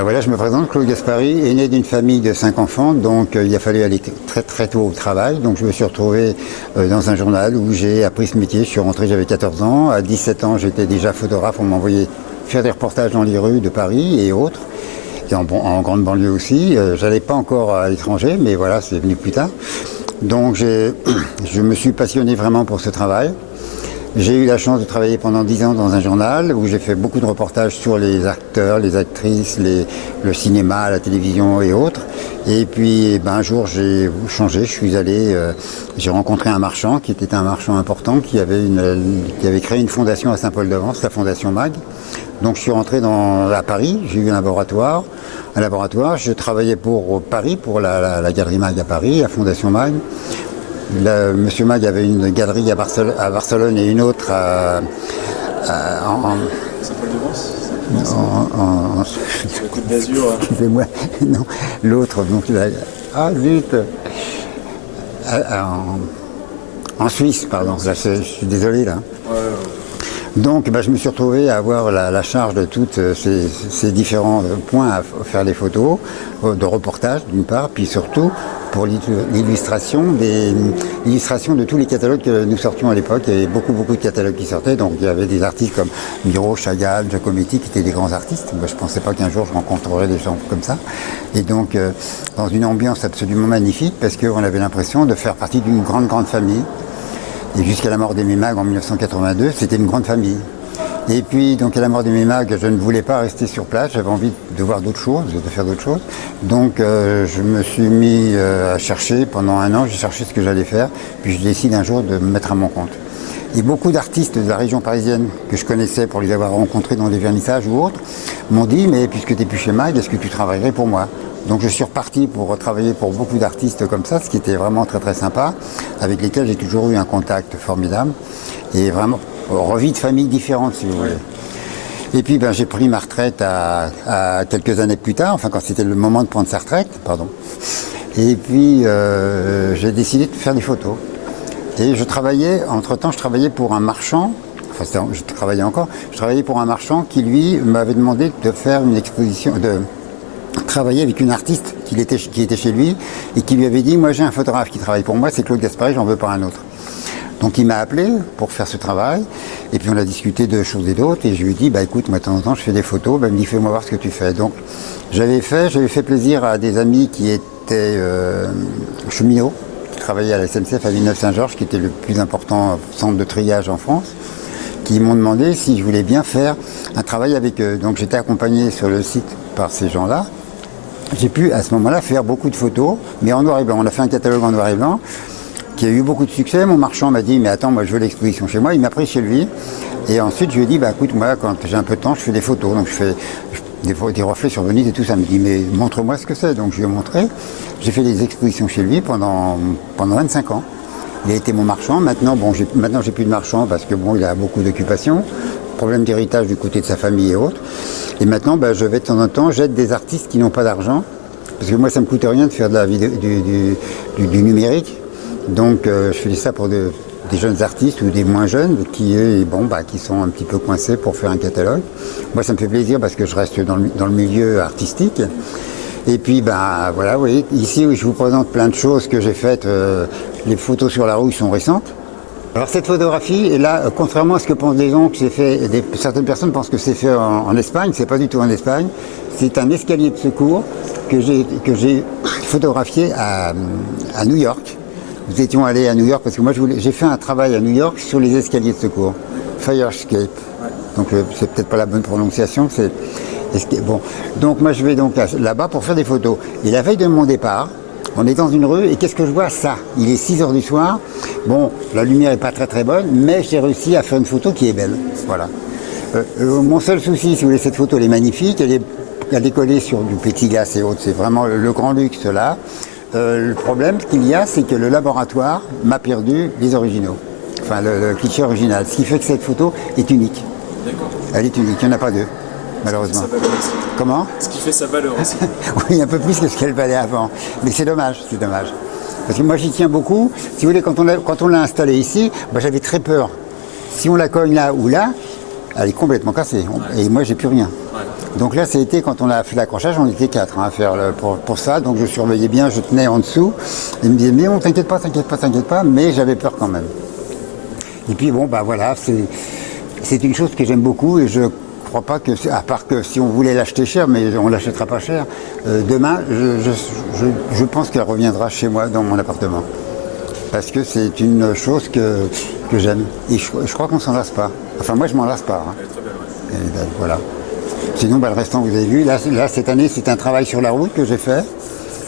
Ben voilà, je me présente, Claude Gaspari, est né d'une famille de 5 enfants, donc il a fallu aller très très tôt au travail. Donc je me suis retrouvé dans un journal où j'ai appris ce métier. Je suis rentré, j'avais 14 ans. À 17 ans, j'étais déjà photographe. On m'envoyait faire des reportages dans les rues de Paris et autres. Et en grande banlieue aussi. J'allais pas encore à l'étranger, mais voilà, c'est venu plus tard. Donc je me suis passionné vraiment pour ce travail. J'ai eu la chance de travailler pendant 10 ans dans un journal où j'ai fait beaucoup de reportages sur les acteurs, les actrices, le cinéma, la télévision et autres. Et puis un jour j'ai changé, j'ai rencontré un marchand qui était un marchand important qui avait créé une fondation à Saint-Paul-de-Vence, la Fondation MAG. Donc je suis rentré à Paris, j'ai eu un laboratoire. Je travaillais pour Paris, pour la Galerie MAG à Paris, la Fondation MAG. Monsieur Mag avait une galerie à Barcelone et une autre en Saint-Paul-de-Vence. Sur la Côte d'Azur. Excusez-moi, non, l'autre. Donc, zut. En Suisse, pardon. Là, je suis désolé là. Ouais. Donc je me suis retrouvé à avoir la charge de tous ces différents points à faire des photos, de reportage d'une part, puis surtout pour l'illustration de tous les catalogues que nous sortions à l'époque. Il y avait beaucoup de catalogues qui sortaient, donc il y avait des artistes comme Miro, Chagall, Giacometti qui étaient des grands artistes. Moi, je ne pensais pas qu'un jour je rencontrerais des gens comme ça. Et donc dans une ambiance absolument magnifique parce qu'on avait l'impression de faire partie d'une grande famille. Et jusqu'à la mort d'Aimé Mag en 1982, c'était une grande famille. Et puis, donc à la mort d'Aimé Mag, je ne voulais pas rester sur place, j'avais envie de voir d'autres choses, de faire d'autres choses. Donc je me suis mis à chercher, pendant un an, j'ai cherché ce que j'allais faire, puis je décide un jour de me mettre à mon compte. Et beaucoup d'artistes de la région parisienne que je connaissais pour les avoir rencontrés dans des vernissages ou autres, m'ont dit, mais puisque tu n'es plus chez Mag, est-ce que tu travaillerais pour moi ? Donc je suis reparti pour travailler pour beaucoup d'artistes comme ça, ce qui était vraiment très sympa, avec lesquels j'ai toujours eu un contact formidable, et vraiment revie de famille différente si vous voulez. Et puis j'ai pris ma retraite à quelques années plus tard, enfin quand c'était le moment de prendre sa retraite, pardon. Et puis j'ai décidé de faire des photos. Et entre-temps je travaillais pour un marchand, je travaillais pour un marchand qui lui m'avait demandé de faire une exposition, travailler avec une artiste qui était chez lui et qui lui avait dit, moi j'ai un photographe qui travaille pour moi, c'est Claude Gaspari, j'en veux pas un autre. Donc il m'a appelé pour faire ce travail et puis on a discuté de choses et d'autres et je lui ai dit, écoute, moi de temps en temps je fais des photos, il me dit, fais-moi voir ce que tu fais. Donc j'avais fait plaisir à des amis qui étaient cheminots, qui travaillaient à la SNCF à Villeneuve-Saint-Georges, qui était le plus important centre de triage en France, qui m'ont demandé si je voulais bien faire un travail avec eux. Donc j'étais accompagné sur le site par ces gens-là. J'ai pu à ce moment-là faire beaucoup de photos, mais en noir et blanc. On a fait un catalogue en noir et blanc qui a eu beaucoup de succès. Mon marchand m'a dit, mais attends, moi je veux l'exposition chez moi. Il m'a pris chez lui. Et ensuite je lui ai dit, écoute, moi quand j'ai un peu de temps, je fais des photos. Donc je fais des reflets sur Venise et tout ça. Il me dit, mais montre-moi ce que c'est. Donc je lui ai montré. J'ai fait des expositions chez lui pendant 25 ans. Il a été mon marchand. Maintenant j'ai plus de marchand parce que il a beaucoup d'occupations. Problème d'héritage du côté de sa famille et autres. Et maintenant, je vais de temps en temps, j'aide des artistes qui n'ont pas d'argent. Parce que moi, ça ne me coûte rien de faire de la vidéo, du numérique. Donc, je fais ça pour des jeunes artistes ou des moins jeunes qui sont un petit peu coincés pour faire un catalogue. Moi, ça me fait plaisir parce que je reste dans le milieu artistique. Et puis, voilà, vous voyez, ici, je vous présente plein de choses que j'ai faites. Les photos sur la rouille sont récentes. Alors cette photographie, et là, contrairement à ce que pensent les gens, certaines personnes pensent que c'est fait en Espagne, c'est pas du tout en Espagne. C'est un escalier de secours que j'ai photographié à New York. Nous étions allés à New York parce que moi j'ai fait un travail à New York sur les escaliers de secours, Fire Escape. Donc c'est peut-être pas la bonne prononciation, c'est bon. Donc moi je vais donc là-bas pour faire des photos. Et la veille de mon départ, on est dans une rue et qu'est-ce que je vois? Ça, il est 6h du soir. Bon, la lumière n'est pas très bonne, mais j'ai réussi à faire une photo qui est belle. Voilà. Mon seul souci, si vous voulez, cette photo, elle est magnifique. Elle est collée sur du plexiglas et autres. C'est vraiment le grand luxe là. Le problème qu'il y a, c'est que le laboratoire m'a perdu les originaux. Enfin, le cliché original. Ce qui fait que cette photo est unique. D'accord. Elle est unique. Il n'y en a pas deux, malheureusement. Comment? Ce qui fait sa valeur aussi. Oui, un peu plus que ce qu'elle valait avant. Mais c'est dommage, c'est dommage. Parce que moi, j'y tiens beaucoup. Si vous voulez, quand on l'a installée ici, j'avais très peur. Si on la cogne là ou là, elle est complètement cassée. Et moi, j'ai plus rien. Ouais. Donc là, c'était quand on a fait l'accrochage, on était 4 à faire pour ça. Donc je surveillais bien, je tenais en dessous. Il me disait, mais on t'inquiète pas, mais j'avais peur quand même. Et puis bon, bah voilà, c'est une chose que j'aime beaucoup et je crois pas que, à part que si on voulait l'acheter cher, mais on l'achètera pas cher, demain, je pense qu'elle reviendra chez moi dans mon appartement. Parce que c'est une chose que j'aime. Et je crois qu'on s'en lasse pas. Enfin, moi, je m'en lasse pas. Hein. Et ben, voilà. Sinon, bah, le restant, vous avez vu, là, cette année, c'est un travail sur la route que j'ai fait,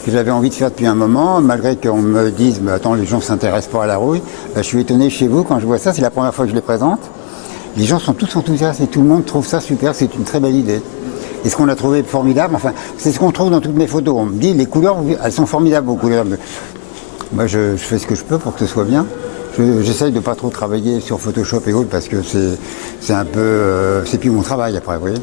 que j'avais envie de faire depuis un moment, malgré qu'on me dise, mais attends, les gens ne s'intéressent pas à la rouille. Bah, je suis étonné chez vous, quand je vois ça, c'est la première fois que je les présente. Les gens sont tous enthousiastes et tout le monde trouve ça super, c'est une très belle idée. Et ce qu'on a trouvé formidable, enfin, c'est ce qu'on trouve dans toutes mes photos. On me dit, les couleurs, elles sont formidables, vos couleurs. Moi, je fais ce que je peux pour que ce soit bien. J'essaye de pas trop travailler sur Photoshop et autres parce que c'est un peu... c'est plus mon travail après, vous voyez.